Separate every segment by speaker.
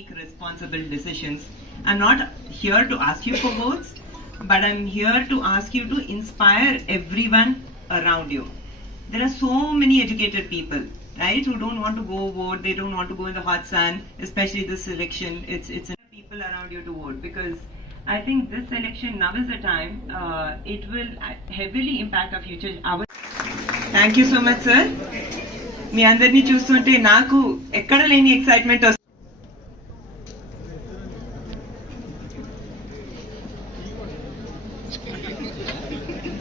Speaker 1: make responsible decisions. I'm not here to ask you for votes, but I'm here to ask you to inspire everyone around you. There are so many educated people, right, who don't want to go vote, they don't want to go in the hot sun, especially this election. It's it's people around you to vote because I think this election now is the time. Uh, it will heavily impact our future. Our thank you so much sir మీ అందరినీ చూస్తుంటే నాకు ఎక్కడ లేని excitement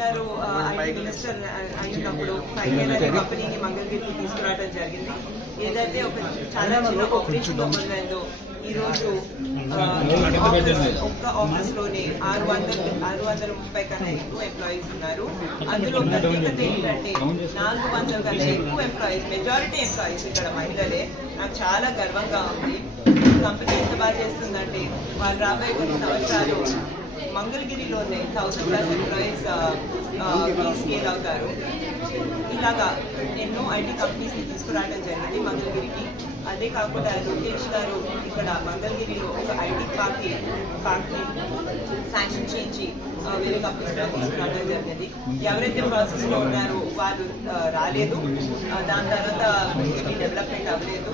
Speaker 1: గారు minister అయినప్పుడు final అనే కంపెనీని మంగళగిరికి తీసుకురావడం జరిగింది. ఏదైతే ఒక చాలా చిన్న ఆపరేషన్ మొదలైందో ఈ రోజు ఒక్క ఆఫీస్లోనే ఆరు వందల ఆరు వందల ముప్పై కన్నా ఎక్కువ ఎంప్లాయీస్ ఉన్నారు. అందులో ప్రత్యేకత ఏంటంటే నాలుగు వందల కన్నా ఎక్కువ ఎంప్లాయీస్ మెజారిటీ ఎంప్లాయీస్ ఇక్కడ మహిళలే. నాకు చాలా గర్వంగా ఉంది. కంపెనీ ఎంత బాగా చేస్తుందంటే వాళ్ళు రాబోయే కొన్ని సంవత్సరాలు మంగళగిరిలోనే థౌసండ్ ప్లస్ ఎంప్లాయీస్ స్కేల్ అవుతారు ఇలాగా ఎన్నో ఐటీ కంపెనీస్ని తీసుకురావడం జరిగింది మంగళగిరికి. అదే కాకుండా లోకేష్ గారు ఇక్కడ మంగళగిరిలో ఒక ఐటీ పార్క్ పార్క్ శాంక్షన్ చేయించి uh, వేరే కంపెనీస్ కూడా తీసుకురావడం జరిగింది. ఎవరైతే ప్రాసెస్లో ఉన్నారో వాళ్ళు uh, రాలేదు. Uh, దాని తర్వాత డెవలప్మెంట్ అవ్వలేదు.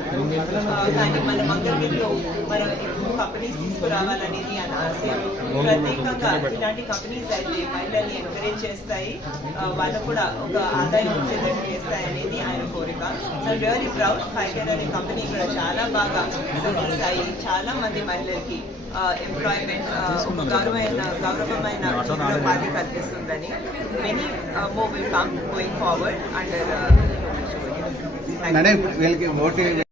Speaker 1: కానీ మన మంగళగిరిలో మన కంపెనీస్ తీసుకురావాలనేది ఆయన ఆశయం ప్రత్యేకంగా ఇలాంటి కంపెనీస్ అయితే మహిళల్ని ఎంకరేజ్ చేస్తాయి. వాళ్ళకు కూడా ఒక ఆదాయం వచ్చేటట్టు చేస్తాయి అనేది ఆయన కోరిక. సో రియలీ ప్రౌడ్ ఫైటర్ అనే కంపెనీ కూడా చాలా బాగా సక్సెస్ అయ్యి చాలా మంది మహిళలకి ఎంప్లాయ్మెంట్ గౌరవమైన గౌరవమైన ఉపాధి కల్పిస్తుందని many mo will come going forward under
Speaker 2: madam ఇప్పుడు వీళ్ళకి ఓటు